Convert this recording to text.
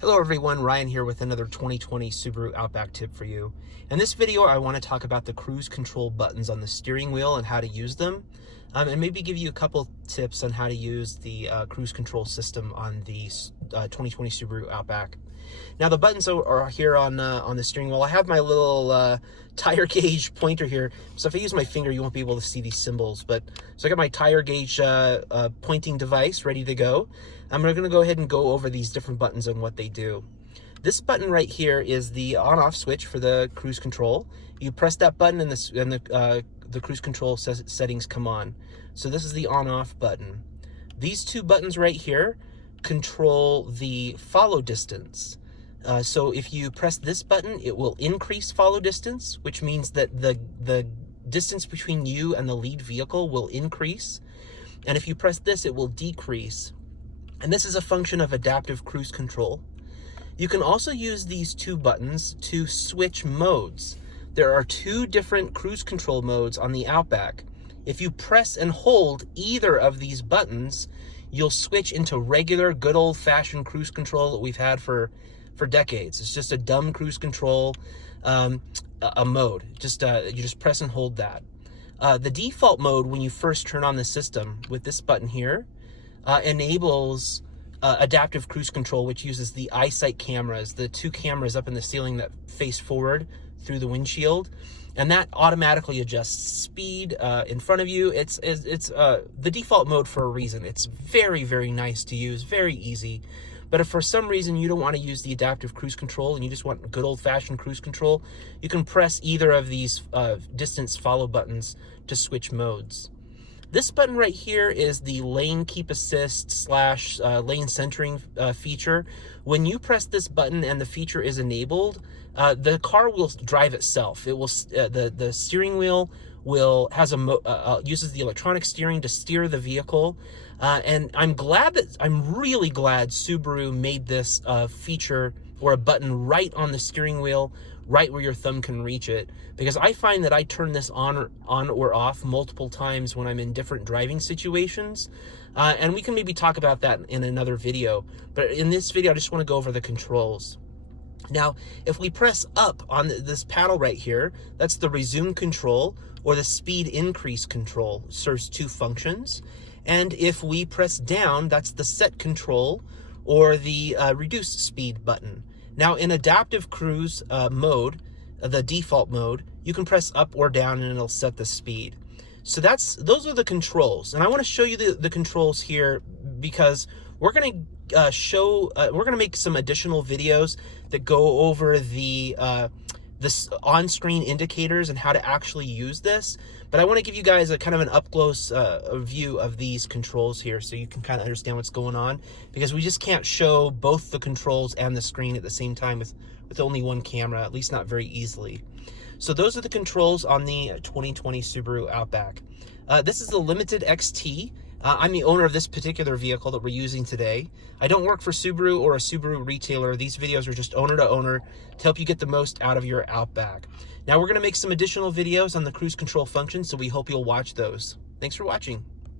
Hello everyone, Ryan here with another 2020 Subaru Outback tip for you. In this video, I want to talk about the cruise control buttons on the steering wheel and how to use them, and maybe give you a couple tips on how to use the cruise control system on the 2020 Subaru Outback. Now the buttons are here on the steering wheel. I have my little tire gauge pointer here, so if I use my finger, you won't be able to see these symbols. But so I got my tire gauge pointing device ready to go. I'm going to go ahead and go over these different buttons and what they do. This button right here is the on-off switch for the cruise control. You press that button and the cruise control settings come on. So this is the on-off button. These two buttons right here control the follow distance. So if you press this button, it will increase follow distance, which means that the distance between you and the lead vehicle will increase. And if you press this, it will decrease. And this is a function of adaptive cruise control. You can also use these two buttons to switch modes. There are two different cruise control modes on the Outback. If you press and hold either of these buttons, you'll switch into regular, good old-fashioned cruise control that we've had for decades. It's just a dumb cruise control, a mode. You just press and hold that. The default mode, when you first turn on the system with this button here, enables adaptive cruise control, which uses the eyesight cameras, the two cameras up in the ceiling that face forward through the windshield, and that automatically adjusts speed in front of you. It's the default mode for a reason. It's very, very nice to use, very easy. But if for some reason you don't want to use the adaptive cruise control and you just want good old-fashioned cruise control, you can press either of these distance follow buttons to switch modes. This button right here is the lane keep assist / lane centering feature. When you press this button and the feature is enabled, the car will drive itself. It will the steering wheel uses the electronic steering to steer the vehicle, and I'm really glad Subaru made this feature or a button right on the steering wheel, right where your thumb can reach it, because I find that I turn this on or off multiple times when I'm in different driving situations, and we can maybe talk about that in another video. But in this video, I just want to go over the controls. Now, if we press up on this paddle right here, that's the resume control or the speed increase control. It serves two functions. And if we press down, that's the set control or the reduce speed button. Now, in adaptive cruise mode, the default mode, you can press up or down and it'll set the speed. So those are the controls. And I want to show you the controls here because we're going to make some additional videos that go over the on-screen indicators and how to actually use this. But I want to give you guys a kind of an up-close view of these controls here so you can kind of understand what's going on, because we just can't show both the controls and the screen at the same time with only one camera, at least not very easily. So those are the controls on the 2020 Subaru Outback. This is the Limited XT. I'm the owner of this particular vehicle that we're using today. I don't work for Subaru or a Subaru retailer. These videos are just owner to owner to help you get the most out of your Outback. Now we're going to make some additional videos on the cruise control function, so we hope you'll watch those. Thanks for watching.